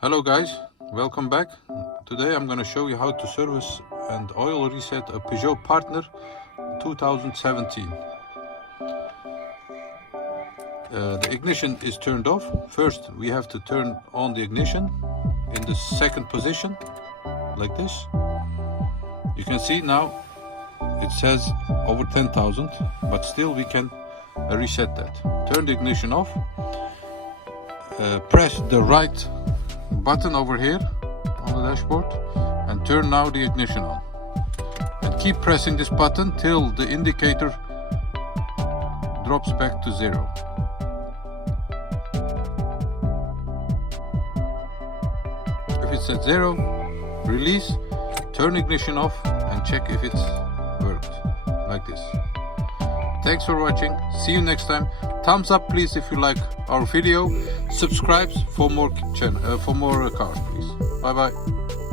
Hello guys, welcome back. Today I'm going to show you how to service and oil reset a Peugeot Partner 2017. The ignition is turned off. First we have to turn on the ignition in the second position, like this. You can see now it says over 10,000, but still we can reset that. Turn the ignition off, press the right button over here on the dashboard and turn now the ignition on, and keep pressing this button till the indicator drops back to 0. If it's at 0, release, turn ignition off and check if it's worked, like this. Thanks for watching, see you next time. Thumbs up please if you like our video, subscribe for more cars please. Bye bye.